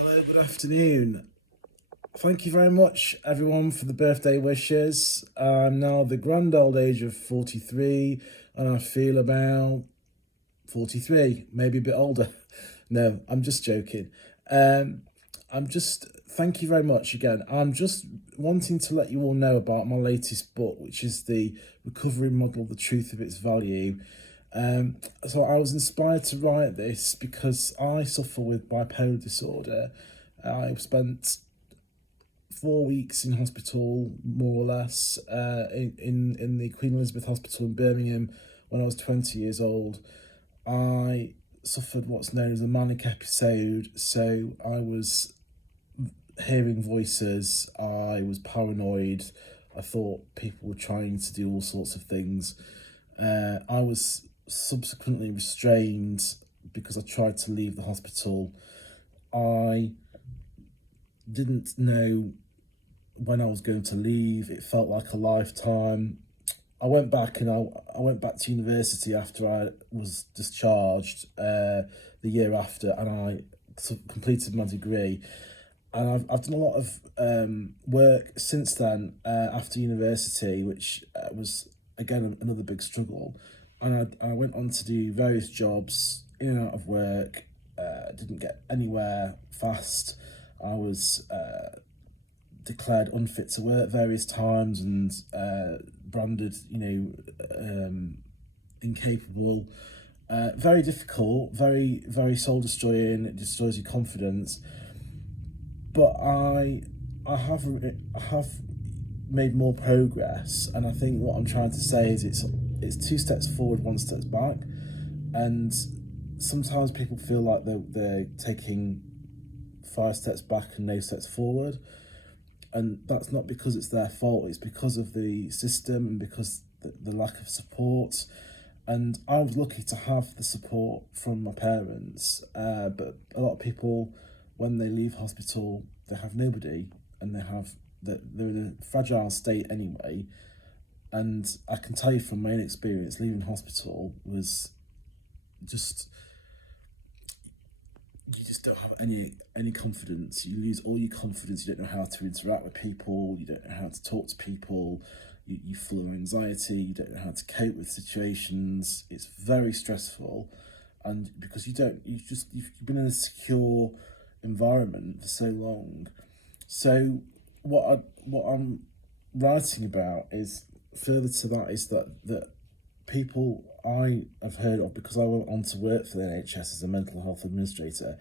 Hello, good afternoon. Thank you very much, everyone, for the birthday wishes. I'm now the grand old age of 43, and I feel about 43, maybe a bit older. No, I'm just joking. Thank you very much again. I'm just wanting to let you all know about my latest book, which is The Recovery Model, The Truth of Its Value. So I was inspired to write this because I suffer with bipolar disorder. I spent 4 weeks in hospital, more or less, in the Queen Elizabeth Hospital in Birmingham when I was 20 years old. I suffered what's known as a manic episode, so I was hearing voices, I was paranoid, I thought people were trying to do all sorts of things. I was subsequently restrained because I tried to leave the hospital. I didn't know when I was going to leave. It felt like a lifetime. I went back to university after I was discharged the year after, and I completed my degree. And I've done a lot of work since then after university, which was again another big struggle. And I went on to do various jobs in and out of work. Didn't get anywhere fast. I was declared unfit to work various times and branded, incapable. Very difficult, very soul destroying. It destroys your confidence. But I have made more progress, and I think what I'm trying to say is it's two steps forward, one step back, and sometimes people feel like they're taking 5 steps back and no steps forward, and that's not because it's their fault. It's because of the system and because the lack of support. And I was lucky to have the support from my parents, but a lot of people, when they leave hospital, they have nobody, and they're in a fragile state anyway. And I can tell you from my own experience, leaving hospital was just, you just don't have any confidence. You lose all your confidence. You don't know how to interact with people. You don't know how to talk to people. You full of anxiety. You don't know how to cope with situations. It's very stressful, and because you've been in a secure environment for so long. So what I'm writing about is further to that is that people I have heard of, because I went on to work for the NHS as a mental health administrator.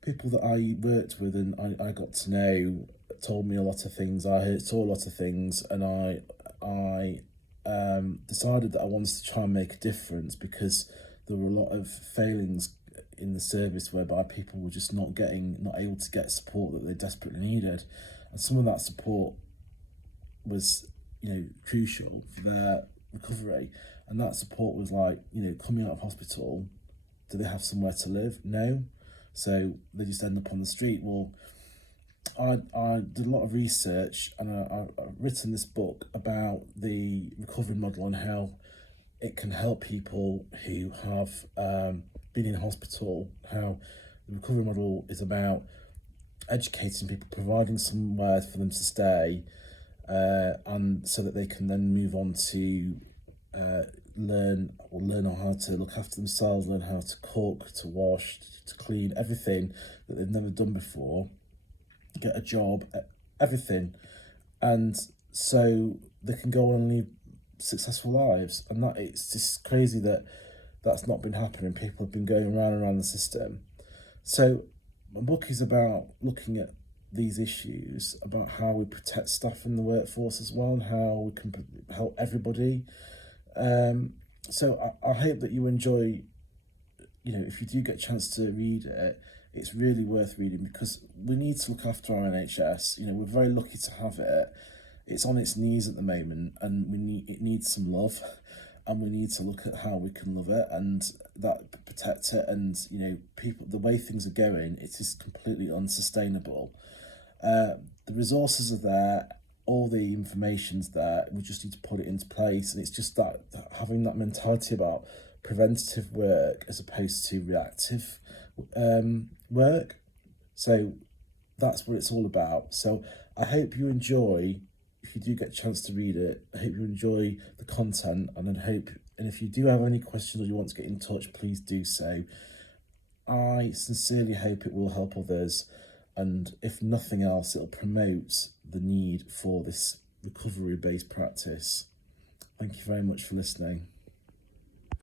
People that I worked with and I got to know told me a lot of things. Saw a lot of things, and I decided that I wanted to try and make a difference, because there were a lot of failings in the service whereby people were just not able to get support that they desperately needed, and some of that support was crucial for their recovery. And that support was like, coming out of hospital, do they have somewhere to live? No. So they just end up on the street. Well, I did a lot of research, and I've written this book about the recovery model and how it can help people who have been in hospital. How the recovery model is about educating people, providing somewhere for them to stay, and so that they can then move on to learn on how to look after themselves, learn how to cook, to wash, to clean, everything that they've never done before, get a job, everything. And so they can go on and live successful lives. And that it's just crazy that that's not been happening. People have been going around and around the system. So my book is about looking at these issues, about how we protect staff in the workforce as well, and how we can help everybody. So I hope that you enjoy, if you do get a chance to read it, it's really worth reading, because we need to look after our NHS. We're very lucky to have it. It's on its knees at the moment, and it needs some love, and we need to look at how we can love it and that protect it. And people, the way things are going, it is completely unsustainable. The resources are there, all the information's there. We just need to put it into place, and it's just that having that mentality about preventative work as opposed to reactive work. So that's what it's all about. So I hope you enjoy, if you do get a chance to read it, I hope you enjoy the content, and if you do have any questions or you want to get in touch, please do so. I sincerely hope it will help others, and if nothing else, it'll promote the need for this recovery-based practice. Thank you very much for listening.